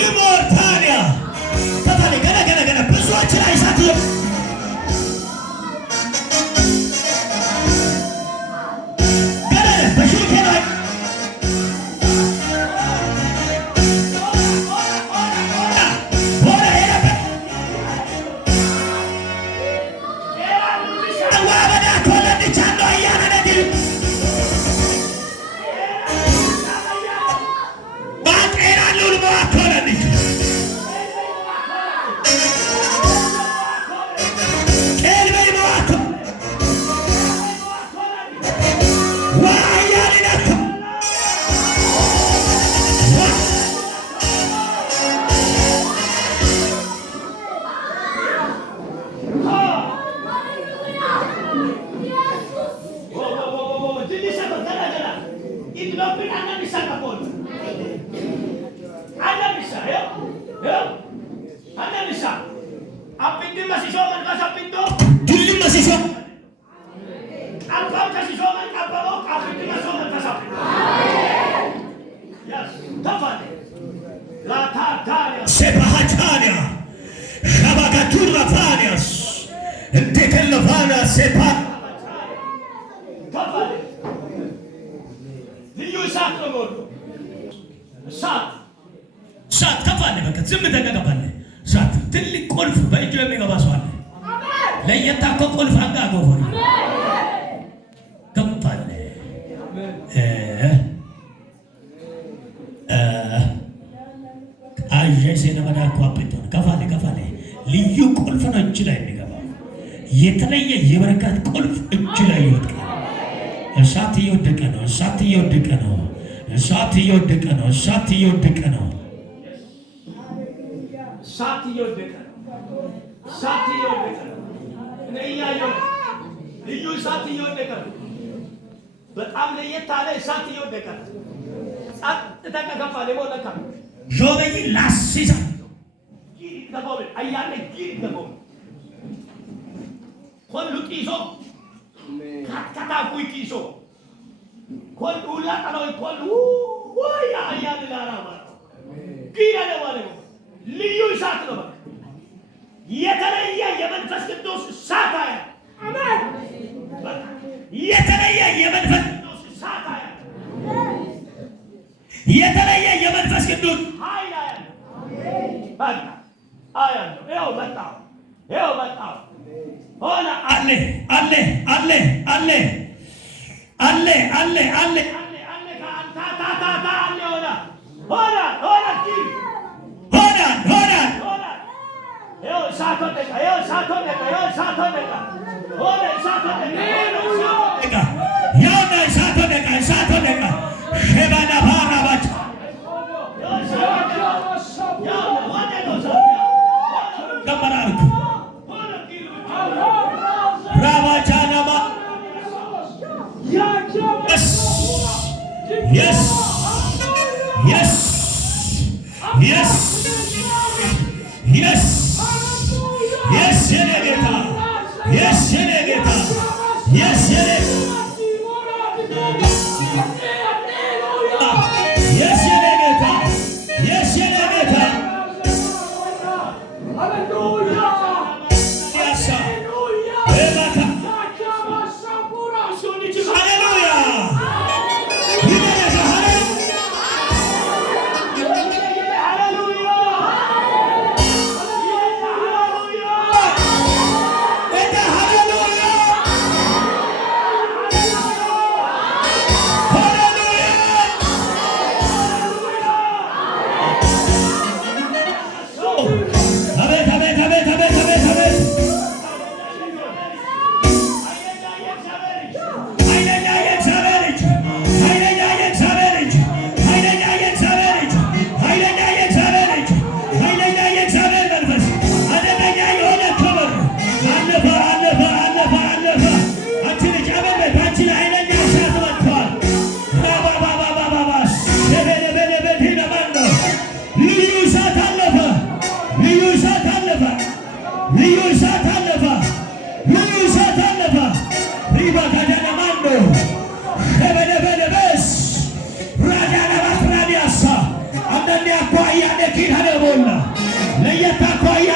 ኢሞርታሊያ ተፋለ ገና ብዙዎች ላይ ሳት Sepahatalia, Shabakatura Vanias, and Tekelavana Sepa. Sat Kavane, Zimmetagabane, Sat, Tilly Kolf, by Germany of Aswan. Layatako Kolfanga over you. Kampane. አየሽ ነመዳ ቋጥቶን ከፋለ ልዩ ቁልፍ ነው እጅ ላይ የሚገባው የተለየ የበረከት ቁልፍ እጅ ላይ ይወድቃል። እሳት እየወደቀ ነው። ልዩ እሳት እየወደቀ ነው። በጣም ለየት ያለ እሳት እየወደቀ ነው። ተከፋለ ሞለካ ጆበይ ላሲሳ ጊሪ ደቦል አያለ ጊሪ ደቦል ኮሉ ቂሶ ካታ ኩይ ቂሶ ኮሉ ላታሎ ኮሉ ወይ አያለ ላራባ ጊሪ ደቦል ልዩ እሳት ነው። የተለየ የመንፈስ ቅዱስ እሳት አያ አሜን። የተለየ የመንፈስ ቅዱስ እሳት አያ የተለየ የመንፈስ ቅዱስ ኃይል አያለሁ። ይኸው መጣሁ ሆነ አለ ኪዳነ ቦላ ለየታ ኳያ